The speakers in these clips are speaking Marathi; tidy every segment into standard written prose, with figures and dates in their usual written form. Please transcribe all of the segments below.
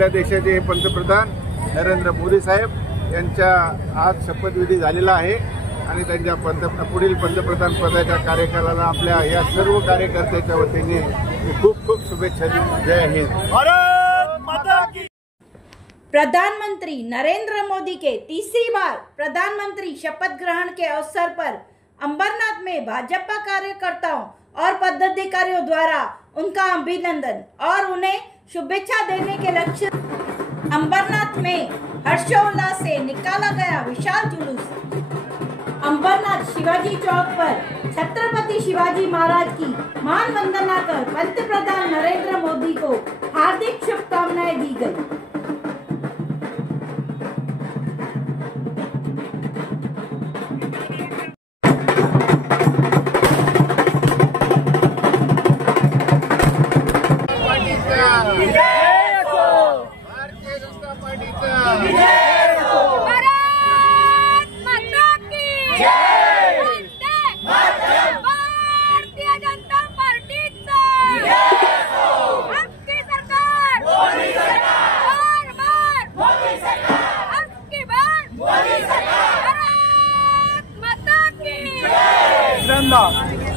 आपल्या देशाचे पंतप्रधान नरेंद्र मोदी साहेब यांचा आज शपथविधी झालेला आहे आणि त्यांच्या पुढील पंतप्रधान पदाच्या कार्यकालाला आपल्या या सर्व कार्यकर्त्यांच्या वतीने खूप खूप शुभेच्छा देतो। जय हिंद। भारत माता की। प्रधानमंत्री नरेंद्र मोदी के तीसरी बार प्रधानमंत्री शपथ ग्रहण के अवसर पर अंबरनाथ में भाजपा कार्यकर्ताओं और पदाधिकारियों द्वारा उनका अभिनंदन और उन्हें शुभेच्छा देने के लक्ष्य अंबरनाथ में हर्षोल्लास से निकाला गया विशाल जुलूस। अंबरनाथ शिवाजी चौक पर छत्रपति शिवाजी महाराज की मान वंदना कर पंतप्रधान नरेंद्र मोदी को हार्दिक शुभकामनाएं दी गई।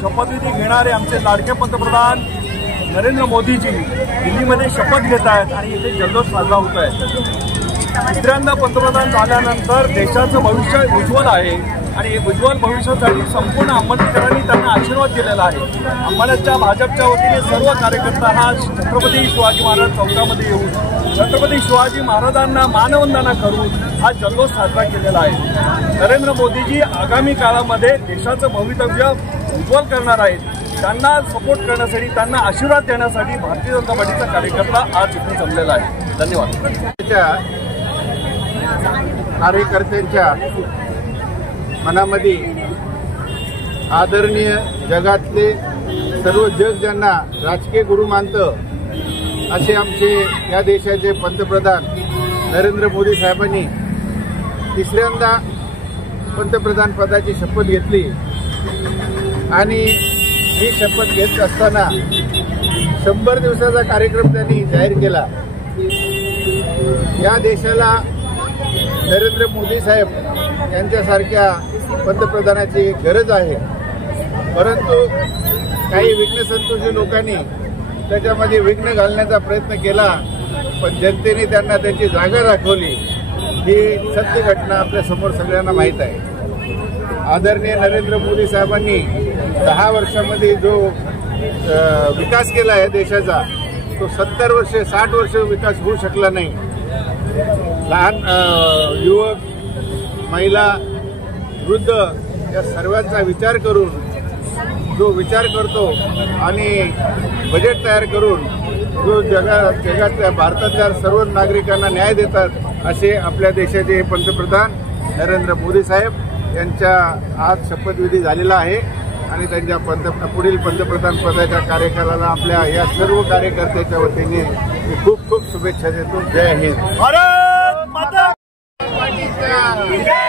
शपथविधी घेणारे आमचे लाडके पंतप्रधान नरेंद्र मोदीजी दिल्लीमध्ये शपथ घेत आहेत आणि इथे जल्लोष साजरा होत आहे। तिसऱ्यांदा पंतप्रधान झाल्यानंतर देशाचं भविष्य उज्ज्वल आहे आणि उज्ज्वल भविष्यासाठी संपूर्ण अंबरनाथकरांनी त्यांना आशीर्वाद दिलेला आहे। अंबरनाथच्या भाजपच्या वतीने सर्व कार्यकर्ता हा छत्रपती शिवाजी महाराज चौकामध्ये येऊन छत्रपती शिवाजी महाराजांना मानवंदना करून हा जल्लोष साजरा केलेला आहे। नरेंद्र मोदीजी आगामी काळामध्ये देशाचं भवितव्य उज्ज्वल करणार आहेत। त्यांना सपोर्ट करण्यासाठी त्यांना आशीर्वाद देण्यासाठी भारतीय जनता पार्टीचा कार्यकर्ता आज इथे जमलेला आहे। धन्यवाद। कार्यकर्त्यांच्या मनामध्ये आदरणीय जगातले सर्व जग ज्यांना राजकीय गुरु मानतं असे आमचे या देशाचे पंतप्रधान नरेंद्र मोदी साहेबांनी तिसऱ्यांदा पंतप्रधान पदाची शपथ घेतली आणि ही शपथ घेत असताना 100 दिवसाचा कार्यक्रम त्यांनी जाहीर केला। या देशाला नरेंद्र मोदी साहेब यांच्यासारख्या पंतप्रधानाची गरज आहे, परंतु काही विघ्नसंतोषी लोकांनी त्याच्यामध्ये विघ्न घालण्याचा प्रयत्न केला, पण जनतेने त्यांना त्यांची जागा दाखवली। ही सत्य घटना आपल्या समोर सगळ्यांना माहीत आहे। आदरणीय नरेंद्र मोदी साहेबांनी 10 वर्षामध्ये जो विकास केला आहे देशाचा, तो 70 वर्ष 60 वर्ष विकास होऊ शकला नाही। लहान युवक, महिला, वृद्ध या सर्वांचा विचार करून जो विचार करतो आणि बजेट तयार करून जो जगातल्या भारतातल्या सर्व नागरिकांना न्याय देतात असे आपल्या देशाचे पंतप्रधान नरेंद्र मोदी साहेब यांचा आज शपथविधी झालेला आहे आणि त्यांच्या पुढील पंतप्रधान पदाच्या कार्यकालाला आपल्या या सर्व कार्यकर्त्यांच्या वतीने खूप खूप शुभेच्छा देतो। जय हिंद। भारत माता की।